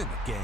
in the game.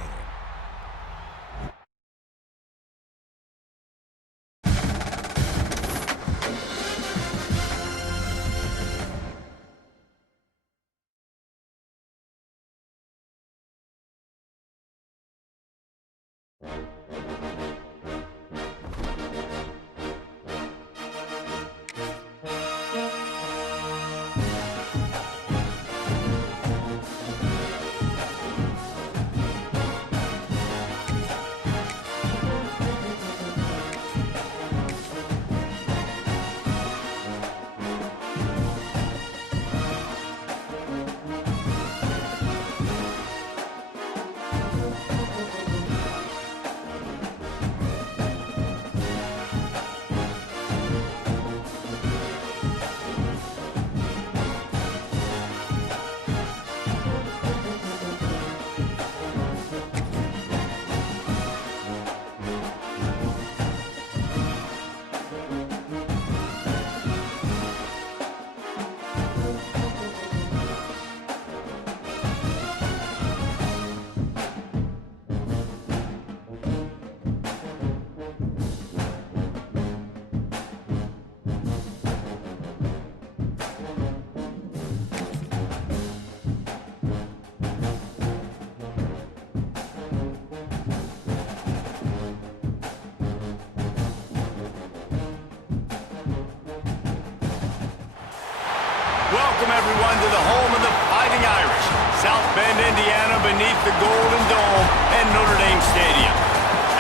Welcome, everyone, to the home of the Fighting Irish, South Bend, Indiana, beneath the Golden Dome and Notre Dame Stadium.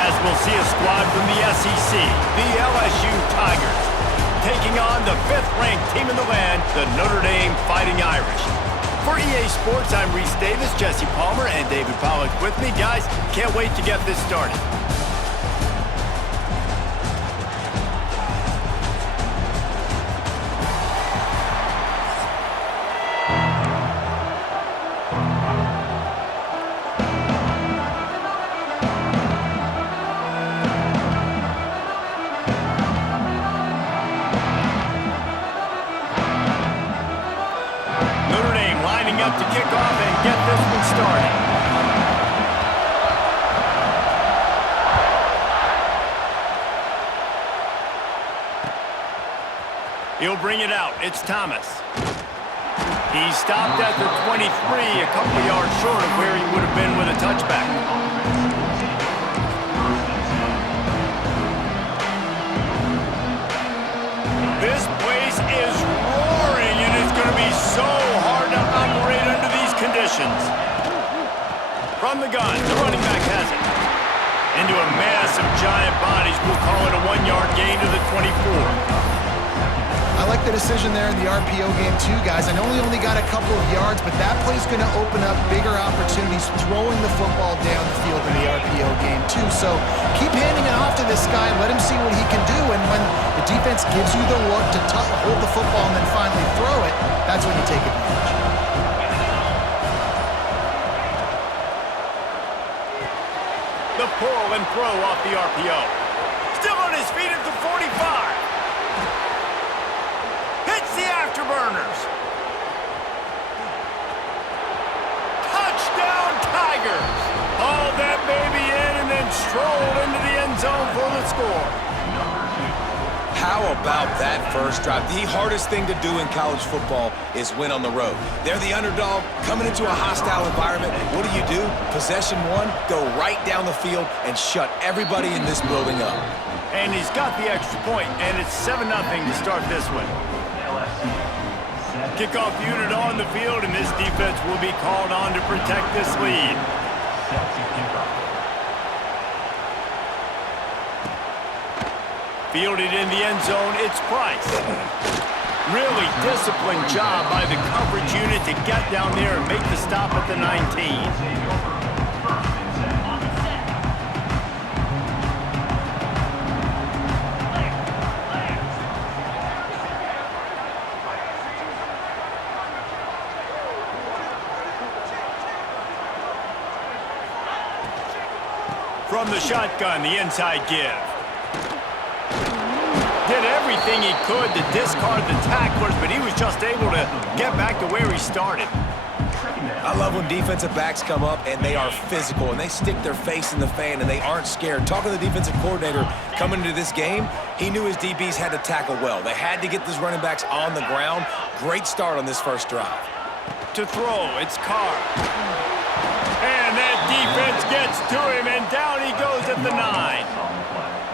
As we'll see a squad from the SEC, the LSU Tigers, taking on the 5th-ranked team in the land, the Notre Dame Fighting Irish. For EA Sports, I'm Reese Davis, Jesse Palmer, and David Pollack with me. Guys, can't wait to get this started. Up to kick off and get this one started. He'll bring it out. It's Thomas. He stopped at the 23, a couple yards short of where he would have been with a touchback. This place is roaring, and it's going to be so hard to operate under these conditions. From the gun, the running back has it. Into a mass of giant bodies, we'll call it a 1-yard gain to the 24. I like the decision there in the RPO game too, guys. I know he only got a couple of yards, but that play's going to open up bigger opportunities throwing the football down the field in the RPO game too. So keep handing it off to this guy, let him see what he can do, and when the defense gives you the look to hold the football and then finally throw it, that's when you take advantage. The pull and throw off the RPO. Still on his feet at the 45. Hits the afterburners. Touchdown Tigers. Hauled that baby in and then strolled into the end zone for the score. How about that first drive? The hardest thing to do in college football is win on the road. They're the underdog coming into a hostile environment. What do? Possession one, go right down the field and shut everybody in this building up. And he's got the extra point, and it's 7-0 to start this one. Kickoff unit on the field, and this defense will be called on to protect this lead. Fielded in the end zone, it's Price. Really disciplined job by the coverage unit to get down there and make the stop at the 19. From the shotgun, the inside give. Did everything he could to discard the tacklers, but he was just able to get back to where he started. I love when defensive backs come up and they are physical and they stick their face in the fan and they aren't scared. Talking to the defensive coordinator coming into this game, he knew his DBs had to tackle well. They had to get these running backs on the ground. Great start on this first drive. To throw, it's Carr. And that defense gets to him, and down he goes at the 9.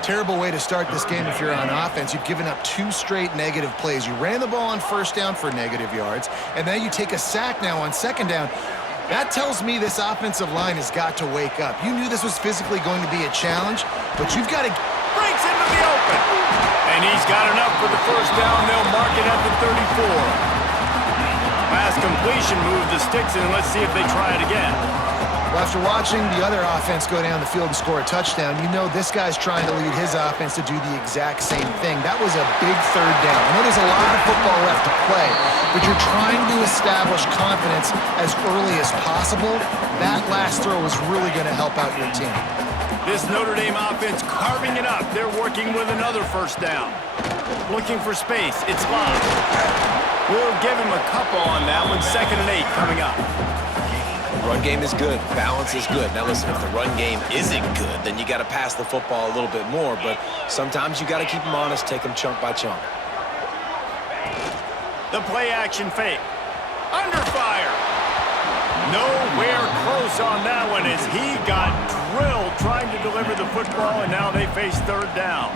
Terrible way to start this game if you're on offense. You've given up 2 straight negative plays. You ran the ball on first down for negative yards, and then you take a sack now on second down. That tells me this offensive line has got to wake up. You knew this was physically going to be a challenge, but you've got to... Breaks into the open. And he's got enough for the first down. They'll mark it at the 34. Pass completion, move the sticks, and let's see if they try it again. Well, after watching the other offense go down the field and score a touchdown, you know this guy's trying to lead his offense to do the exact same thing. That was a big third down. I know there's a lot of football left to play, but you're trying to establish confidence as early as possible. That last throw is really going to help out your team. This Notre Dame offense carving it up. They're working with another first down. Looking for space. It's Love. We'll give him a couple on that one. 2nd and 8 coming up. Run game is good. Balance is good. Now listen, if the run game isn't good, then you got to pass the football a little bit more. But sometimes you got to keep them honest, take them chunk by chunk. The play action fake. Under fire. Nowhere close on that one as he got drilled trying to deliver the football, and now they face third down.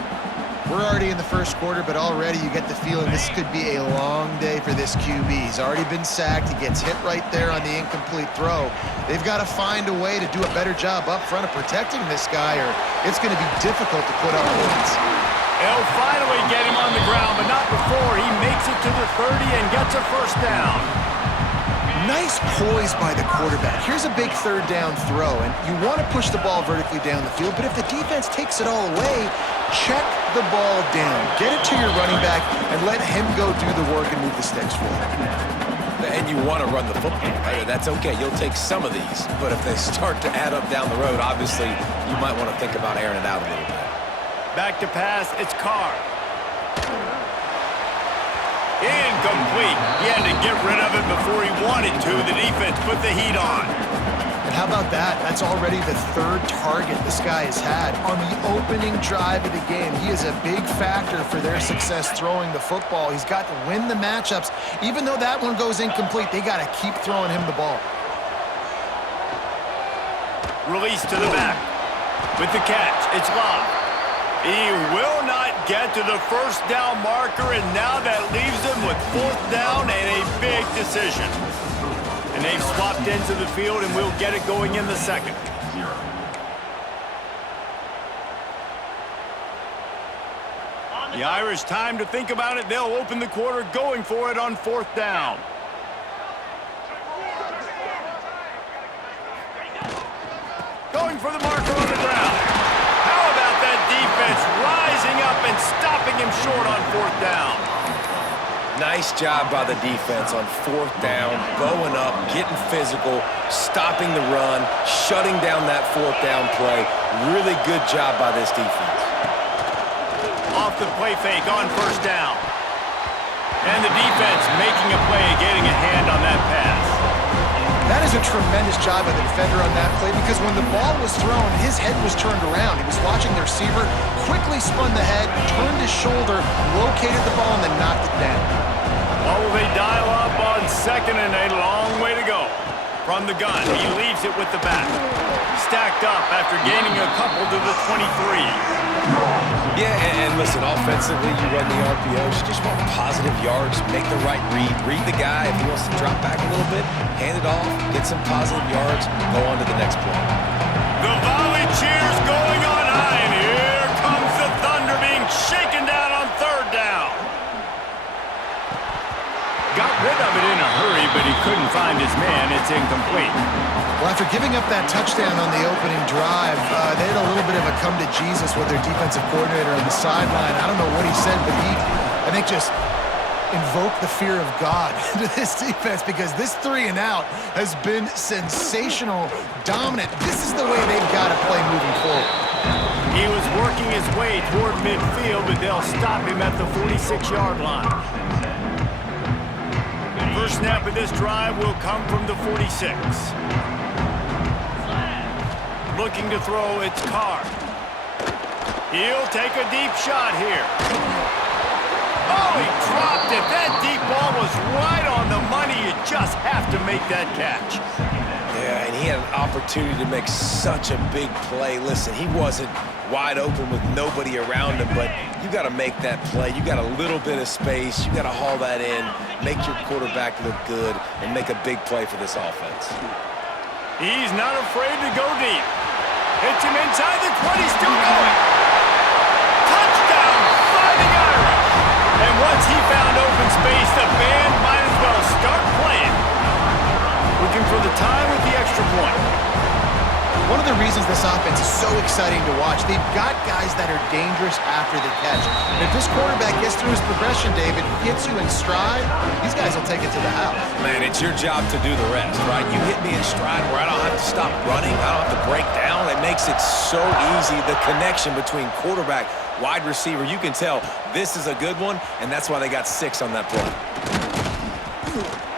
We're already in the first quarter, but already you get the feeling this could be a long day for this QB. He's already been sacked. He gets hit right there on the incomplete throw. They've got to find a way to do a better job up front of protecting this guy, or it's going to be difficult to put on points. They'll finally get him on the ground, but not before he makes it to the 30 and gets a first down. Nice poise by the quarterback. Here's a big third down throw, and you want to push the ball vertically down the field, but if the defense takes it all away, check the ball down. Get it to your running back and let him go do the work and move the sticks for you. And you want to run the football. That's okay. You'll take some of these, but if they start to add up down the road, obviously you might want to think about airing it out a little bit. Back to pass, it's Carr. Incomplete. He had to get rid of it before he wanted to. The defense put the heat on. And how about that? That's already the 3rd target this guy has had on the opening drive of the game. He is a big factor for their success throwing the football. He's got to win the matchups. Even though that one goes incomplete, they got to keep throwing him the ball. Release to the back. With the catch, it's Love. He will not get to the first down marker, and now that leaves him with 4th down and a big decision. And they've swapped into the field, and we'll get it going in the 2nd. The Irish, time to think about it. They'll open the quarter going for it on 4th down. Going for the marker on the ground. How about that defense rising up and stopping him short on 4th down? Nice job by the defense on 4th down, bowing up, getting physical, stopping the run, shutting down that 4th down play. Really good job by this defense. Off the play fake on 1st down. And the defense making a play, getting a hand on that pass. That is a tremendous job by the defender on that play because when the ball was thrown, his head was turned around. He was watching the receiver, quickly spun the head, turned his shoulder, located the ball, and then knocked it down. What will they dial up on 2nd and 8? A long way to go. From the gun, he leaves it with the back. Stacked up after gaining a couple to the 23. Yeah, and listen, offensively, you run the RPOs. You just want positive yards, make the right read. Read the guy. If he wants to drop back a little bit, hand it off, get some positive yards, go on to the next play. The volley cheers going on high, and here comes the Thunder being shaken down on 3rd down. Got rid of it in a hurry, but he couldn't find his man. It's incomplete. Well, after giving up that touchdown on the opening drive, they had a little bit of a come to Jesus with their defensive coordinator on the sideline. I don't know what he said, but he, I think, just invoked the fear of God into this defense because this 3 and out has been sensational, dominant. This is the way they've got to play moving forward. He was working his way toward midfield, but they'll stop him at the 46-yard line. 1st First snap of this drive will come from the 46. Looking to throw, it's Carr. He'll take a deep shot here. Oh, he dropped it. That deep ball was right on the money. You just have to make that catch. Yeah, and he had an opportunity to make such a big play. Listen, he wasn't wide open with nobody around him, but you got to make that play. You got a little bit of space. You got to haul that in, make your quarterback look good, and make a big play for this offense. He's not afraid to go deep. Hits him inside the 20, still going. Touchdown, Fighting Irish. And once he found open space, the band might as well start playing. Looking for the time with the extra point. One of the reasons this offense is so exciting to watch, they've got guys that are dangerous after the catch. And if this quarterback gets through his progression, David, hits you in stride, these guys will take it to the house. Man, it's your job to do the rest, right? You hit me in stride where I don't have to stop running. I don't have to break down. It makes it so easy. The connection between quarterback, wide receiver, you can tell this is a good one, and that's why they got 6 on that play.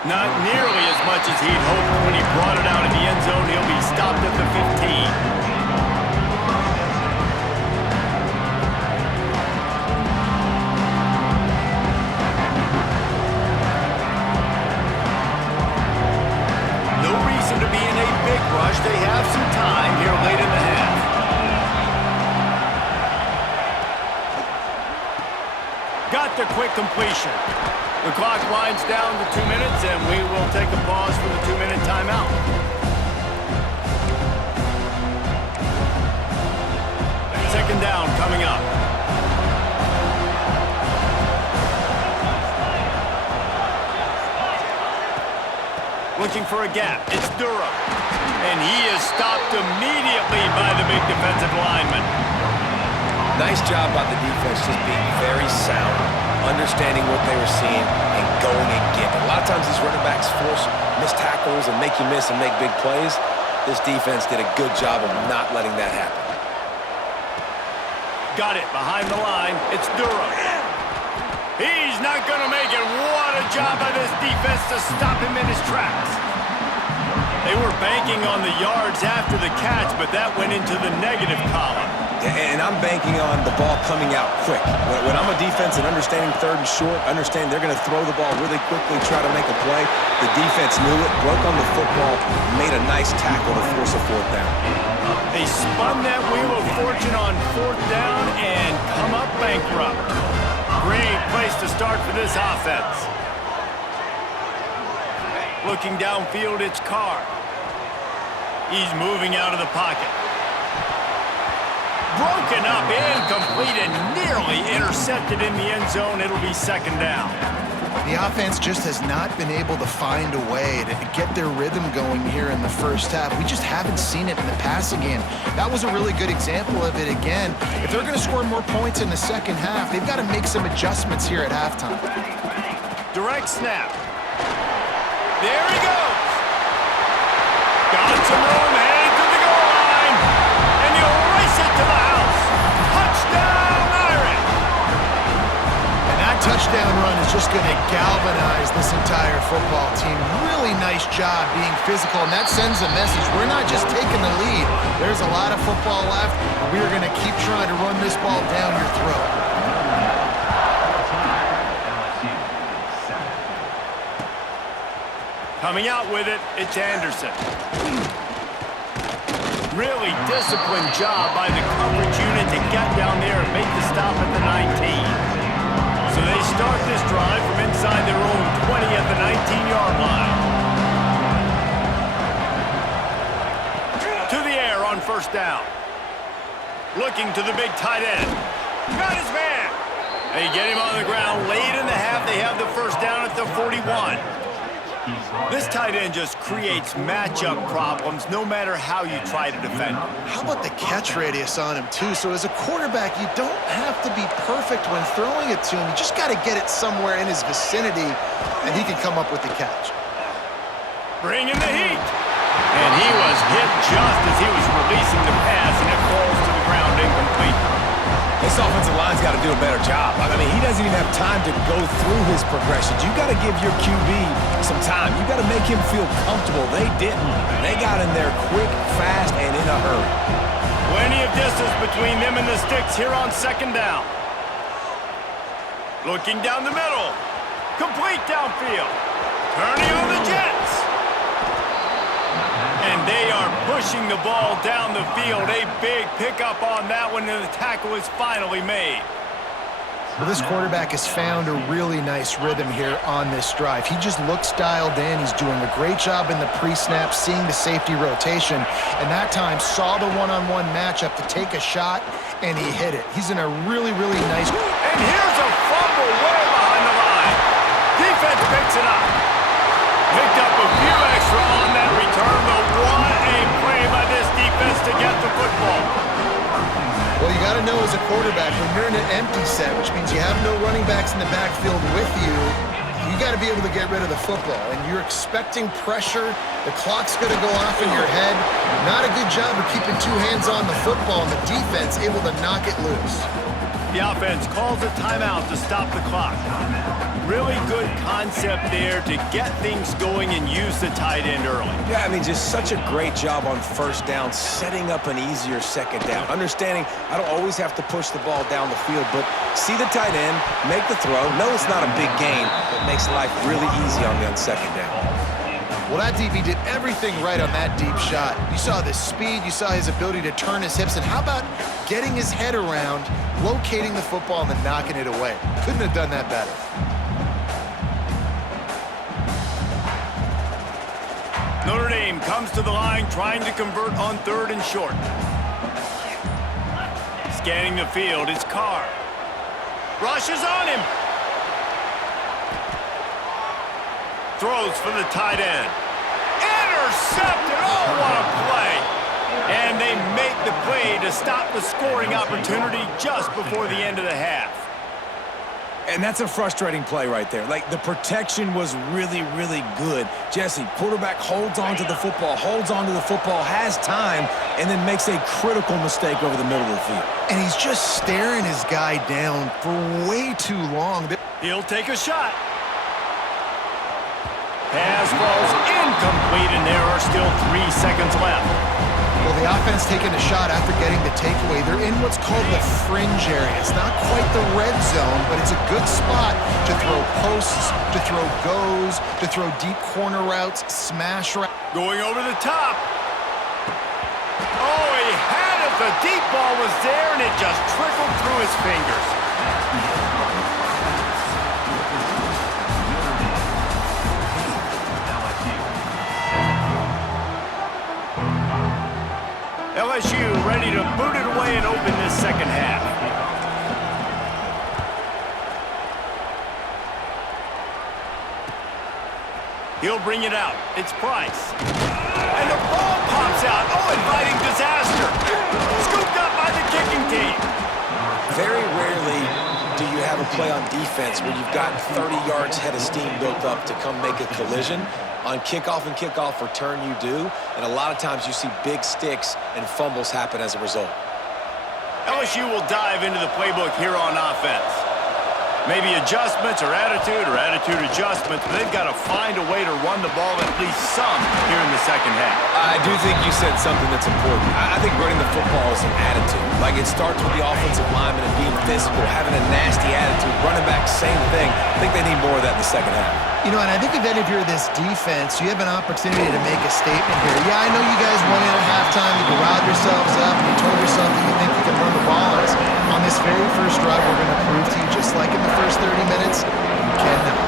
Not nearly as much as he'd hoped when he brought it out in the end zone. He'll be stopped at the 15. No reason to be in a big rush. They have some time here late in the half. Got the quick completion. The clock winds down to 2 minutes, and we will take a pause for the 2-minute timeout. Second down coming up. Looking for a gap. It's Durham. And he is stopped immediately by the big defensive lineman. Nice job by the defense, just being very sound, understanding what they were seeing, and going and getting it. A lot of times these running backs force missed tackles and make you miss and make big plays. This defense did a good job of not letting that happen. Got it behind the line. It's Durham. He's not going to make it. What a job by this defense to stop him in his tracks. They were banking on the yards after the catch, but that went into the negative column. And I'm banking on the ball coming out quick. When I'm a defense and understanding 3rd and short, understand they're going to throw the ball really quickly, try to make a play. The defense knew it, broke on the football, made a nice tackle to force a 4th down. They spun that wheel of fortune on 4th down and come up bankrupt. Great place to start for this offense. Looking downfield, it's Carr. He's moving out of the pocket. Broken up, incomplete, and nearly intercepted in the end zone. It'll be 2nd down. The offense just has not been able to find a way to get their rhythm going here in the first half. We just haven't seen it in the passing game. That was a really good example of it again. If they're going to score more points in the second half, they've got to make some adjustments here at halftime. Direct snap. There he goes. Got some room, headed to the goal line. And you'll race it to the house. Touchdown, Irish. And that touchdown run is just going to galvanize this entire football team. Really nice job being physical, and that sends a message. We're not just taking the lead. There's a lot of football left, and we are going to keep trying to run this ball down your throat. Coming out with it, it's Anderson. Really disciplined job by the coverage unit to get down there and make the stop at the 19. So they start this drive from inside their own 20 at the 19-yard line. To the air on 1st down. Looking to the big tight end. Got his man. They get him on the ground late in the half. They have the 1st down at the 41. This tight end just creates matchup problems no matter how you try to defend him. How about the catch radius on him, too? So as a quarterback, you don't have to be perfect when throwing it to him. You just got to get it somewhere in his vicinity, and he can come up with the catch. Bring in the heat. And he was hit just as he was releasing the pass, and it falls to the ground incomplete. This offensive line's got to do a better job. I mean, he doesn't even have time to go through his progressions. You got to give your QB some time. You got to make him feel comfortable. They didn't. They got in there quick, fast, and in a hurry. Plenty of distance between them and the sticks here on second down. Looking down the middle. Complete downfield. Turning on the Jets. And they are pushing the ball down the field. A big pickup on that one, and the tackle is finally made. Well, this quarterback has found a really nice rhythm here on this drive. He just looks dialed in. He's doing a great job in the pre-snap, seeing the safety rotation, and that time saw the one-on-one matchup to take a shot, and he hit it. He's in a really, really nice... And here's a fumble way behind the line. Defense picks it up. Picked up a few extra on that return, but what a play by this defense to get the football. Well, you got to know as a quarterback, when you're in an empty set, which means you have no running backs in the backfield with you, you got to be able to get rid of the football. And you're expecting pressure. The clock's going to go off in your head. Not a good job of keeping two hands on the football, and the defense able to knock it loose. The offense calls a timeout to stop the clock. Really good concept there to get things going and use the tight end early. Yeah, I mean, just such a great job on first down, setting up an easier second down. Understanding I don't always have to push the ball down the field, but see the tight end, make the throw. No, it's not a big gain, but makes life really easy on me on second down. Well, that DB did everything right on that deep shot. You saw the speed, you saw his ability to turn his hips, and how about getting his head around, locating the football, and then knocking it away? Couldn't have done that better. Notre Dame comes to the line trying to convert on third and short. Scanning the field, it's Carr. Rushes on him. Throws for the tight end. Intercepted! Oh, what a play! And they make the play to stop the scoring opportunity just before the end of the half. And that's a frustrating play right there. Like, the protection was really, really good. Jesse, quarterback holds on to the football, has time, and then makes a critical mistake over the middle of the field. And he's just staring his guy down for way too long. He'll take a shot. Pass falls incomplete, and there are still 3 seconds left. Well, the offense taking a shot after getting the takeaway. They're in what's called the fringe area. It's not quite the red zone, but it's a good spot to throw posts, to throw goes, to throw deep corner routes, smash routes. Going over the top. Oh, he had it. The deep ball was there, and it just trickled through his fingers. LSU ready to boot it away and open this second half. He'll bring it out. It's Price. And the ball pops out. Oh, inviting disaster. Scooped up by the kicking team. Very rarely do you have a play on defense where you've got 30 yards head of steam built up to come make a collision. On kickoff and kickoff return, you do. And a lot of times you see big sticks and fumbles happen as a result. LSU will dive into the playbook here on offense. Maybe adjustments or attitude adjustments, but they've got to find a way to run the ball at least some here in the second half. I do think you said something that's important. I think running the football is an attitude. Like, it starts with the offensive lineman and being physical, having a nasty attitude. Running back, same thing. I think they need more of that in the second half. You know, and I think if any of you are this defense, you have an opportunity to make a statement here. Yeah, I know you guys went in at halftime, you riled yourselves up, and you told yourself that you think you can run the ball on us. On this very first drive, we're going to prove to you, just like in the first 30 minutes, you cannot.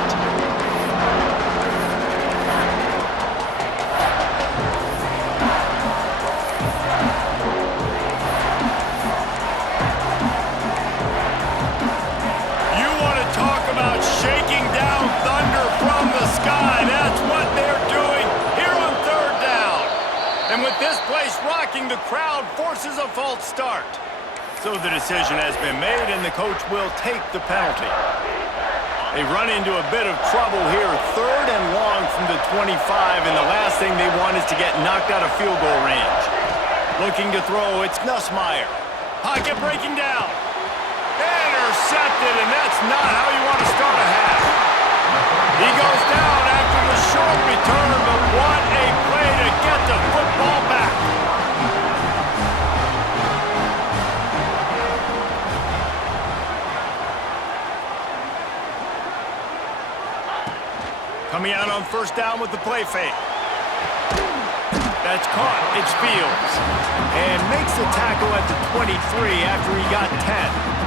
The crowd forces a false start. So the decision has been made, and the coach will take the penalty. They run into a bit of trouble here. 3rd and long from the 25, and the last thing they want is to get knocked out of field goal range. Looking to throw, it's Nussmeier. Pocket breaking down. intercepted, and that's not how you want to start a half. He goes down after the short return, but what a play to get the football back. Coming out on first down with the play fake. That's caught. It's Fields. And makes the tackle at the 23 after he got 10.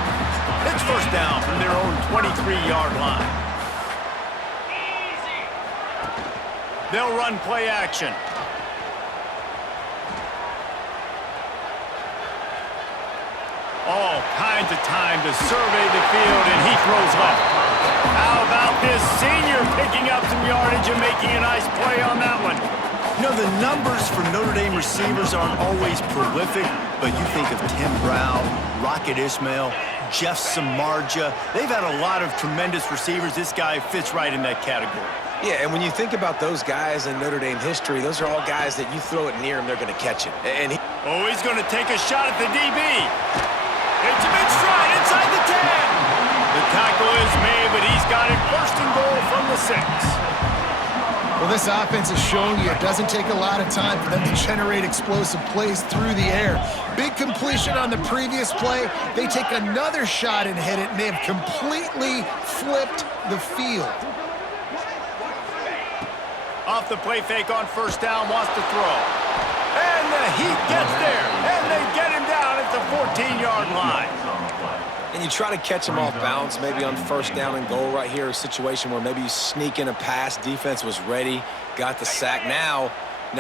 It's first down from their own 23-yard line. They'll run play action. All kinds of time to survey the field, and he throws left. How about this senior picking up some yardage and making a nice play on that one? You know, the numbers for Notre Dame receivers aren't always prolific, but you think of Tim Brown, Rocket Ismail, Jeff Samardzija. They've had a lot of tremendous receivers. This guy fits right in that category. Yeah, and when you think about those guys in Notre Dame history, those are all guys that you throw it near him, they're going to catch it. And oh, he's going to take a shot at the DB. It's a big stride inside the 10. The tackle is made, but he's got it first and goal from the 6. Well, this offense is showing you it doesn't take a lot of time for them to generate explosive plays through the air. Big completion on the previous play. They take another shot and hit it, and they have completely flipped the field. Off the play fake on first down, wants to throw. And the Heat gets there, and they get him down at the 14-yard line. And you try to catch him off balance, maybe on first down and goal right here, a situation where maybe you sneak in a pass, defense was ready, got the sack. Now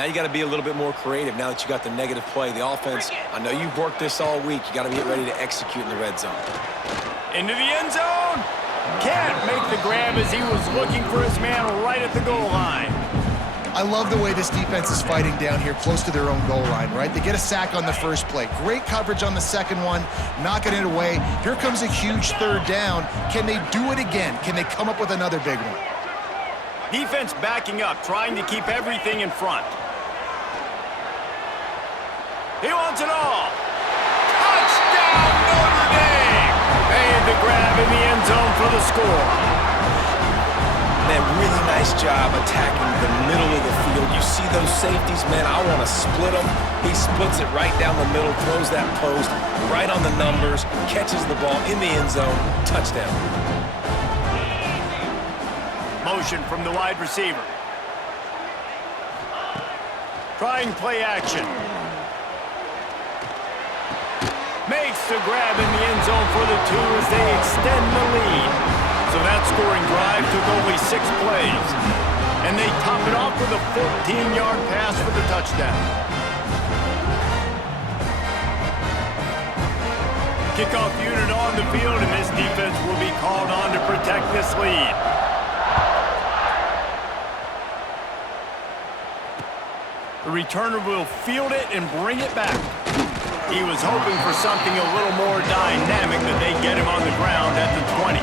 you got to be a little bit more creative now that you got the negative play. The offense, I know you've worked this all week. You got to get ready to execute in the red zone. Into the end zone. Can't make the grab as he was looking for his man right at the goal line. I love the way this defense is fighting down here close to their own goal line, right? They get a sack on the first play. Great coverage on the second one, knocking it away. Here comes a huge third down. Can they do it again? Can they come up with another big one? Defense backing up, trying to keep everything in front. He wants it all. Touchdown, Notre Dame! Made the grab in the end zone for the score. Man, really nice job attacking the middle of the field. You see those safeties, man, I want to split them. He splits it right down the middle, throws that post, right on the numbers, catches the ball in the end zone, touchdown. Motion from the wide receiver. Trying play action. Makes the grab in the end zone for the 2 as they extend the lead. So that scoring drive took only 6 plays. And they top it off with a 14-yard pass for the touchdown. Kickoff unit on the field, and this defense will be called on to protect this lead. The returner will field it and bring it back. He was hoping for something a little more dynamic, but they get him on the ground at the 20.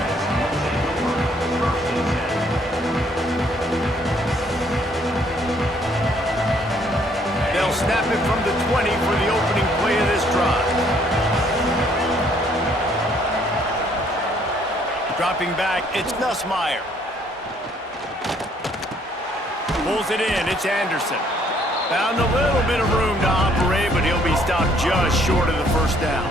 They'll snap it from the 20 for the opening play of this drive. Dropping back, it's Nussmeier. Pulls it in, it's Anderson. Found a little bit of room to operate, but he'll be stopped just short of the first down.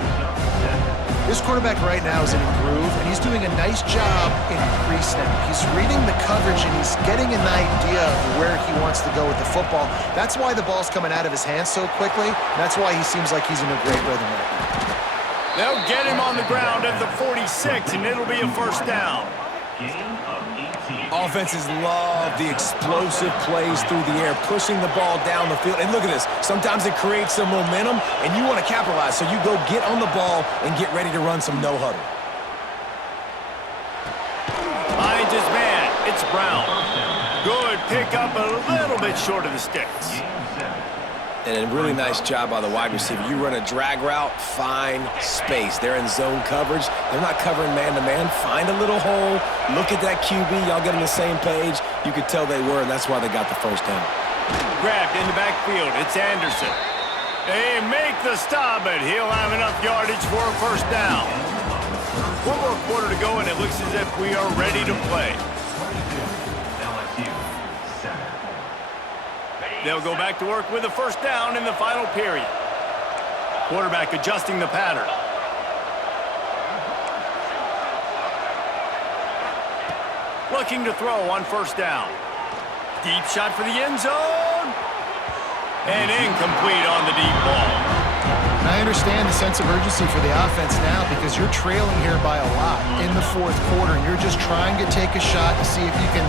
This quarterback right now is in a groove, and he's doing a nice job in pre-snap. He's reading the coverage, and he's getting an idea of where he wants to go with the football. That's why the ball's coming out of his hands so quickly. That's why he seems like he's in a great rhythm right now. They'll get him on the ground at the 46, and it'll be a first down. Offenses love the explosive plays through the air, pushing the ball down the field. And look at this. Sometimes it creates some momentum, and you want to capitalize. So you go get on the ball and get ready to run some no-huddle. Finds his man. It's Brown. Good pickup, a little bit short of the sticks. And a really nice job by the wide receiver. You run a drag route, find space. They're in zone coverage. They're not covering man-to-man. Find a little hole. Look at that QB. Y'all get on the same page. You could tell they were, and that's why they got the first down. Grabbed in the backfield. It's Anderson. They make the stop, but he'll have enough yardage for a first down. One more quarter to go, and it looks as if we are ready to play. They'll go back to work with a first down in the final period. Quarterback adjusting the pattern. Looking to throw on first down. Deep shot for the end zone. And incomplete on the deep ball. I understand the sense of urgency for the offense now because you're trailing here by a lot in the fourth quarter. And you're just trying to take a shot to see if you can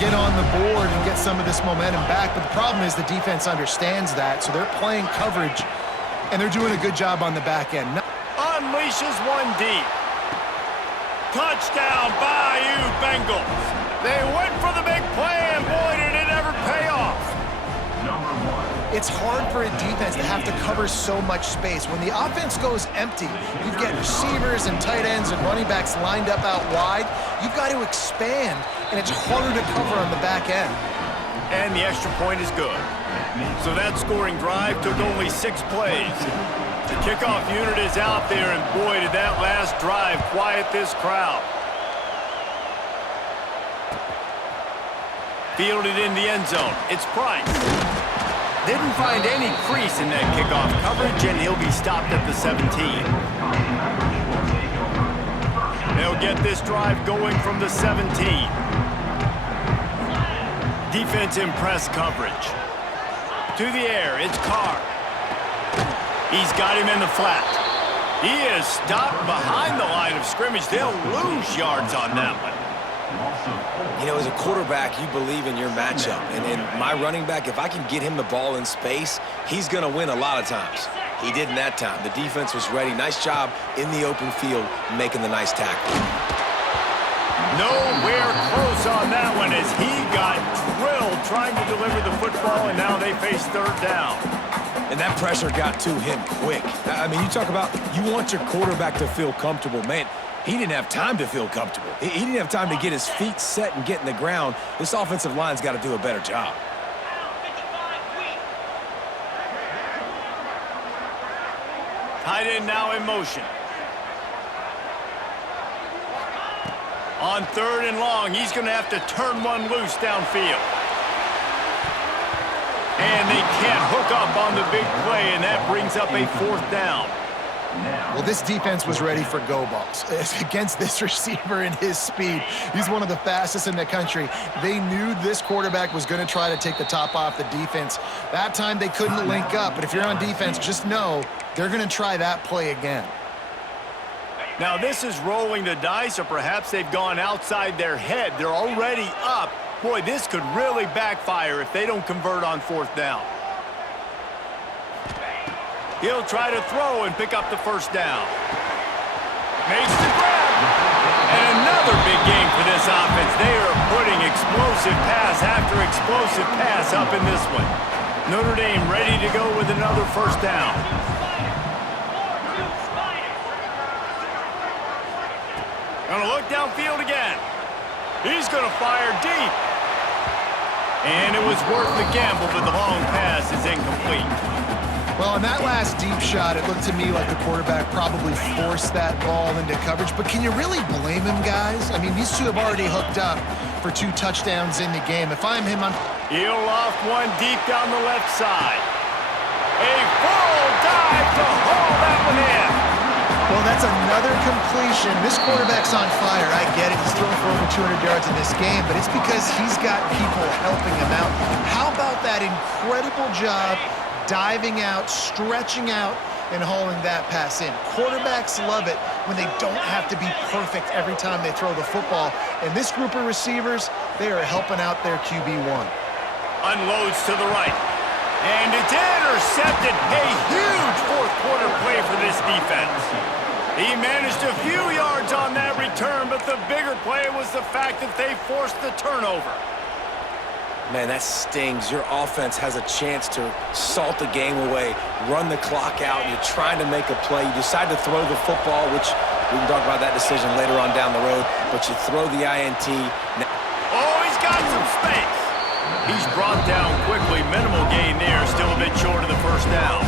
get on the board and get some of this momentum back. But the problem is the defense understands that, so they're playing coverage, and they're doing a good job on the back end. Unleashes one deep. Touchdown, Bayou Bengals. They went for the big play, and boy, did it ever pay off. It's hard for a defense to have to cover so much space. When the offense goes empty, you get receivers and tight ends and running backs lined up out wide. You've got to expand, and it's harder to cover on the back end. And the extra point is good. So that scoring drive took only 6 plays. The kickoff unit is out there, and boy, did that last drive quiet this crowd. Fielded in the end zone. It's Price. Didn't find any crease in that kickoff coverage, and he'll be stopped at the 17. They'll get this drive going from the 17. Defense in press coverage. To the air, it's Carr. He's got him in the flat. He is stopped behind the line of scrimmage. They'll lose yards on that one. You know, as a quarterback, you believe in your matchup. And in my running back, if I can get him the ball in space, he's going to win a lot of times. He did in that time. The defense was ready. Nice job in the open field making the nice tackle. Nowhere close on that one as he got drilled trying to deliver the football, and now they face third down. And that pressure got to him quick. I mean, you talk about you want your quarterback to feel comfortable. Man, he didn't have time to feel comfortable. He didn't have time to get his feet set and get in the ground. This offensive line's got to do a better job. Tight end now in motion. On third and long, he's going to have to turn one loose downfield. And they can't hook up on the big play, and that brings up a fourth down. Well, this defense was ready for go balls against this receiver and his speed. He's one of the fastest in the country. They knew this quarterback was going to try to take the top off the defense. That time they couldn't link up, but if you're on defense, just know they're going to try that play again. Now this is rolling the dice, or perhaps they've gone outside their head. They're already up. Boy, this could really backfire if they don't convert on fourth down. He'll try to throw and pick up the first down. Makes the grab. And another big game for this offense. They are putting explosive pass after explosive pass up in this one. Notre Dame ready to go with another first down. Gonna look downfield again. He's gonna fire deep. And it was worth the gamble, but the long pass is incomplete. Well, on that last deep shot, it looked to me like the quarterback probably forced that ball into coverage. But can you really blame him, guys? I mean, these two have already hooked up for 2 touchdowns in the game. If I'm him, He'll loft one deep down the left side. A full dive to haul that one in. well, that's another completion. This quarterback's on fire. I get it. He's thrown for over 200 yards in this game, but it's because he's got people helping him out. How about that incredible job diving out, stretching out, and hauling that pass in? Quarterbacks love it when they don't have to be perfect every time they throw the football. And this group of receivers, they are helping out their QB1. Unloads to the right. And it's intercepted. A huge fourth quarter play for this defense. He managed a few yards on that return, but the bigger play was the fact that they forced the turnover. Man, that stings. Your offense has a chance to salt the game away, run the clock out, and you're trying to make a play. You decide to throw the football, which we can talk about that decision later on down the road, but you throw the INT. Oh, he's got some space. He's brought down quickly. Minimal gain there, still a bit short of the first down.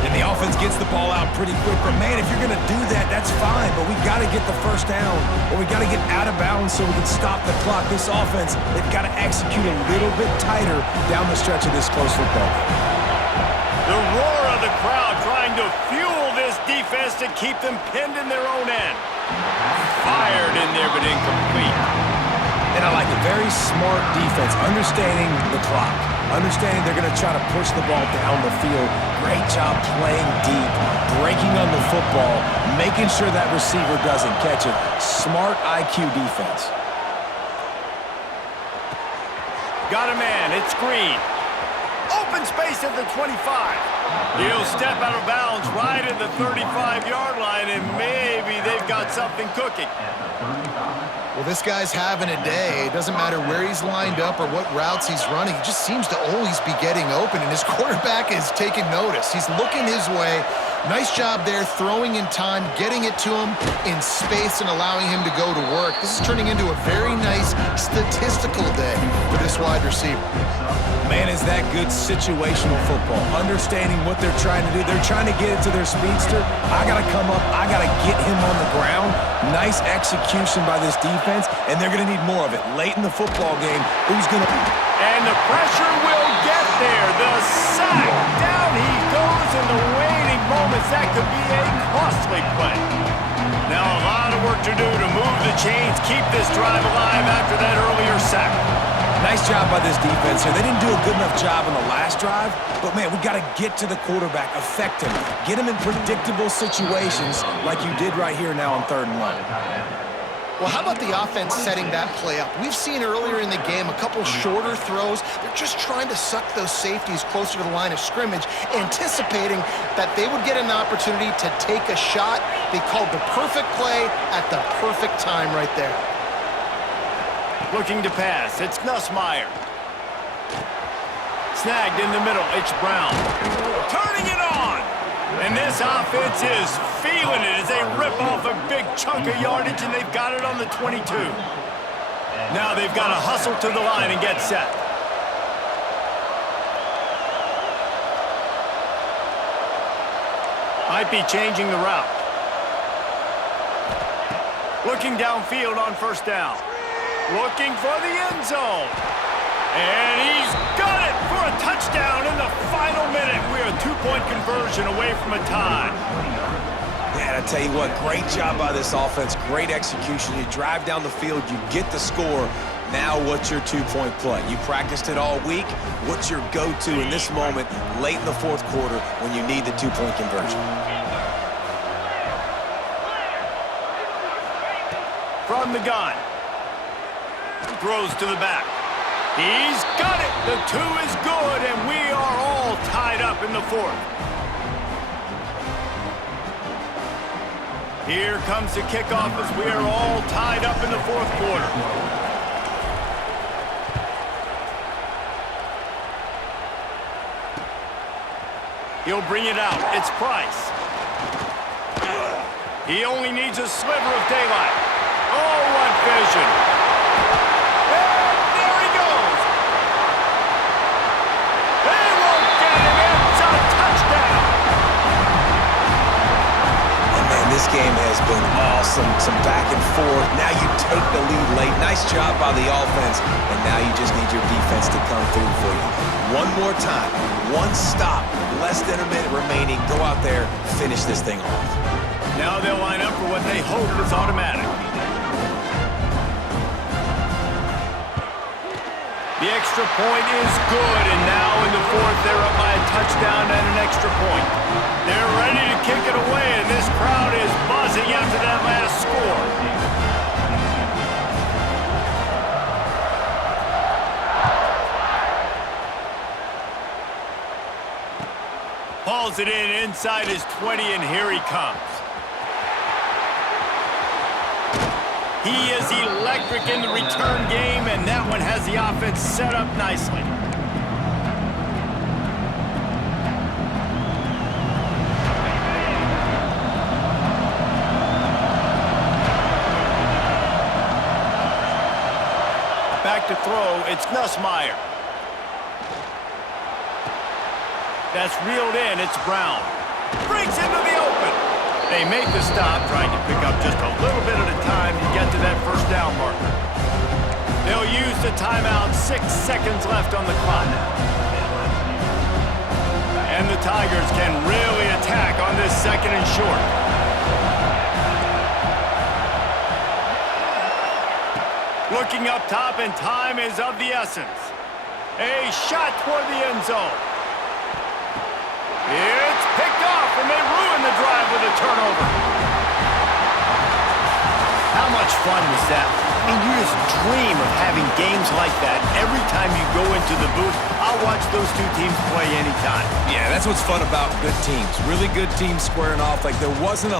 And the offense gets the ball out pretty quick. But, man, if you're going to do that, that's fine. But we got to get the first down, or we got to get out of bounds so we can stop the clock. This offense, they've got to execute a little bit tighter down the stretch of this close football game. The roar of the crowd trying to fuel this defense to keep them pinned in their own end. Fired in there, but incomplete. And I like it. Very smart defense, understanding the clock, understanding they're going to try to push the ball down the field. Great job playing deep, breaking on the football, making sure that receiver doesn't catch it. Smart IQ defense. Got a man. It's Green. Open space at the 25. He'll step out of bounds right at the 35-yard line, and maybe they've got something cooking. Well, this guy's having a day. It doesn't matter where he's lined up or what routes he's running. He just seems to always be getting open, and his quarterback is taking notice. He's looking his way. Nice job there, throwing in time, getting it to him in space, and allowing him to go to work. This is turning into a very nice statistical day for this wide receiver. Man, is that good situational football. Understanding what they're trying to do. They're trying to get it to their speedster. I got to come up. I got to get him on the ground. Nice execution by this defense, and they're going to need more of it. Late in the football game, who's going to... And the pressure will get there. The sack. Down he goes in the waning moments. That could be a costly play. Now a lot of work to do to move the chains, keep this drive alive after that earlier sack. Nice job by this defense here. They didn't do a good enough job on the last drive, but, man, we got to get to the quarterback, affect him, get him in predictable situations like you did right here now on 3rd and 1. Well, how about the offense setting that play up? We've seen earlier in the game a couple shorter throws. They're just trying to suck those safeties closer to the line of scrimmage, anticipating that they would get an opportunity to take a shot. They called the perfect play at the perfect time right there. Looking to pass. It's Nussmeier. Snagged in the middle. It's Brown. Turning it on. And this offense is feeling it as they rip off a big chunk of yardage, and they've got it on the 22. Now they've got to hustle to the line and get set. Might be changing the route. Looking downfield on 1st down. Looking for the end zone. And he's got it for a touchdown in the final minute. We're a 2-point conversion away from a tie. Man, I tell you what, great job by this offense. Great execution. You drive down the field, you get the score. Now what's your 2-point play? You practiced it all week. What's your go-to in this moment late in the 4th quarter when you need the 2-point conversion? From the gun. Throws to the back. He's got it. The 2 is good, and we are all tied up in the 4th. Here comes the kickoff as we are all tied up in the 4th quarter. He'll bring it out. It's Price. He only needs a sliver of daylight. Oh, what vision. This game has been awesome. Some back and forth. Now you take the lead late. Nice job by the offense. And now you just need your defense to come through for you. One more time. One stop. Less than a minute remaining. Go out there. Finish this thing off. Now they'll line up for what they hope is automatic. The extra point is good, and now in the 4th, they're up by a touchdown and an extra point. They're ready to kick it away, and this crowd is buzzing after that last score. Hauls it in inside his 20, and here he comes. He is electric in the return game, and that one has the offense set up nicely. Back to throw, it's Nussmeier. That's reeled in, it's Brown. Breaks into the open. They make the stop, trying to pick up just a little bit at a time to get to that first down marker. They'll use the timeout, 6 seconds left on the clock. And the Tigers can really attack on this 2nd and short. Looking up top, and time is of the essence. A shot toward the end zone. It's picked off, and they ruin the drive with a turnover. How much fun was that? I mean, you just dream of having games like that every time you go into the booth. I'll watch those two teams play anytime. Yeah, that's what's fun about good teams. Really good teams squaring off. Like, there wasn't a